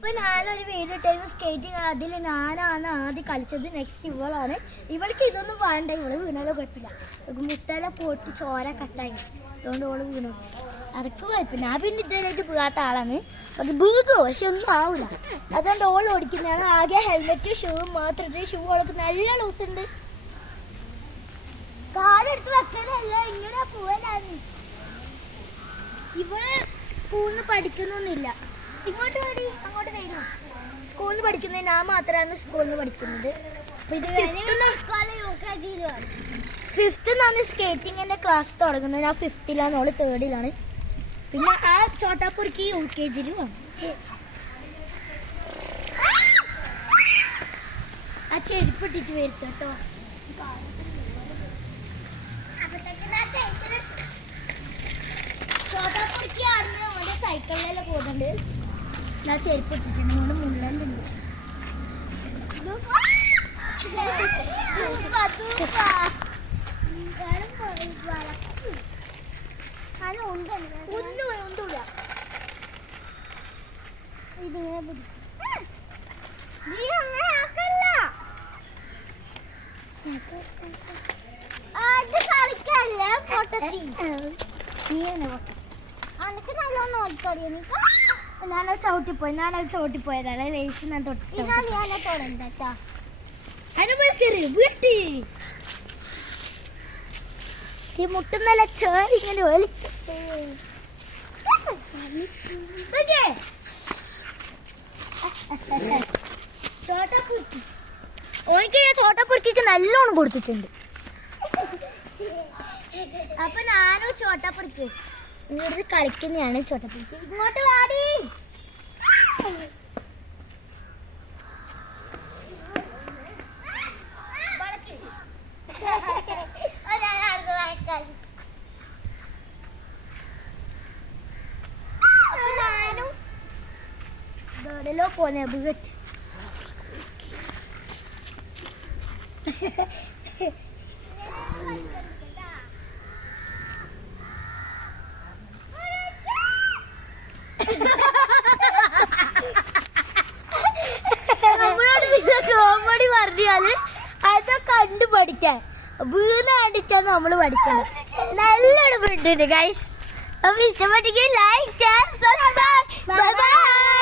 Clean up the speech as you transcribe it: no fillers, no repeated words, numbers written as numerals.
ഇപ്പൊ ഞാനൊരു വീഡിയോ ഇട്ടായിരുന്നു സ്കേറ്റിംഗ്. അതിൽ ഞാനാണ് ആദ്യം കളിച്ചത്. നെക്സ്റ്റ് ഇവളാണ്. ഇവൾക്ക് ഇതൊന്നും വേണ്ട, ഇവള് വീണാലോ കുഴപ്പമില്ല. മുട്ടല പോയിട്ട് ചോര കട്ടായി, അതുകൊണ്ട് ഓള് വീണു. അതൊക്കെ കുഴപ്പമില്ല. ഞാൻ പിന്നെ ഇതുവരെയായിട്ട് വീഴാത്ത ആളാണ്. അത് വീകോ പക്ഷെ ഒന്നും ആവില്ല. അതുകൊണ്ട് ഓൾ ഓടിക്കുന്നതാണ്. ആകെ ഹെൽമെറ്റ് ഷൂ മാത്രം. ഷൂ ഓൾക്ക് നല്ല ലൂസ് ഉണ്ട്. കാലെടുത്ത് വെക്കാനല്ല, ഇങ്ങനെ പോവാനാണ്. ഇവള് സ്കൂളിൽ നിന്ന് പഠിക്കുന്നൊന്നുമില്ല. ഇങ്ങോട്ട് വേടി, അങ്ങോട്ട് വരും. സ്കൂളിൽ പഠിക്കുന്നത് ഞാൻ മാത്രമാണ് സ്കൂളിൽ നിന്ന് പഠിക്കുന്നത്. ഫിഫ്ത്തിനാണ് സ്കേറ്റിങ്ങിന്റെ ക്ലാസ് തുടങ്ങുന്നത്. ഞാൻ ഫിഫ്ത്തിലാണ്, ഓള് തേർഡിലാണ്. പിന്നെ ആ ചോട്ടാപ്പുരിക്ക് UKG-യിലുമാണ്. ആ ചെരുപ്പിട്ടിട്ട് വരുത്തട്ടോ. ചോട്ടാപ്പുരിക്ക് ആടുന്ന അവന്റെ സൈക്കിളിലെല്ലാം പോകുന്നുണ്ട്. ഞാൻ ചെരുപ്പിട്ടിട്ടുണ്ട്, ഇവിടെ മുള്ളുണ്ട്. ഞാനത് ചവിട്ടിപ്പോയതാണ്. ലേസ് ഞാൻ തൊട്ടിട്ടാ. ഈ മുട്ടുന്നല്ല ചേരിങ്ങനെ വലി. ചോട്ടാപ്പുരുക്കി ഓനിക്ക് ഞാൻ ചോട്ടാപ്പുരുക്കിക്ക് നല്ലോണം കൊടുത്തിട്ടുണ്ട്. അപ്പൊ ഞാനും ചോട്ടാപ്പുരുക്കി ഇങ്ങോട്ട് കളിക്കുന്നതാണ്. ചോട്ടാപ്പുരുക്കി ഇങ്ങോട്ട് വാടി. lo pone buget. കോമഡി പറഞ്ഞാല് അത് കണ്ടു പഠിക്കാൻ വീണടിച്ചാണ് നമ്മള് പഠിക്കണം. നല്ലോണം വീട്ടുണ്ട് ഗൈസ്. അപ്പൊ ഇഷ്ടപ്പെട്ടെങ്കിൽ like, share, subscribe. Bye bye.